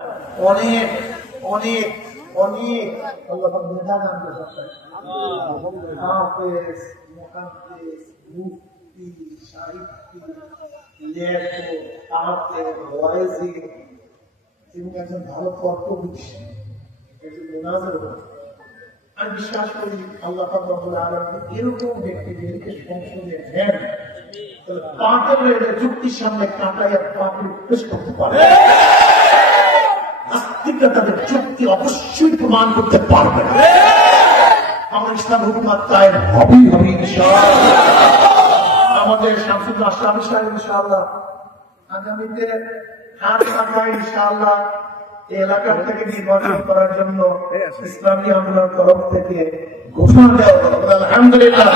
অনেক অনেক অনেক আল্লাহ মেধা দান করতেন। হাফেজ, মুহাদ্দিস, মুফতি, সাহিত্যিক, লেখক, তাফসীর, ওয়াইজি, তিনি একজন ভালো তর্কবিদ, একজন মুনাজির। আমি বিশ্বাস করি আল্লাহ রাব্বুল আলামিন এরকম ব্যক্তিদেরকে সংসদে নেন, পাথরের যুক্তির সামনে কাটাইয়া পাথর পেশ করতে পারে। নাস্তিকরা তাদের যুক্তি অবশ্যই প্রমাণ করতে পারবে। আমার ইসলাম হুকুমত কায়েম হবেই হবে ইনশাআল্লাহ। আমাদের শামসুল আশরাফি সাহেব ইনশাআল্লাহ আগামীতে হাত পাকায় ইনশাআল্লাহ এই এলাকা থেকে নির্বাচন করার জন্য ইসলামী আন্দোলনের তরফ থেকে ঘোষণা দেওয়া হলো। আলহামদুলিল্লাহ।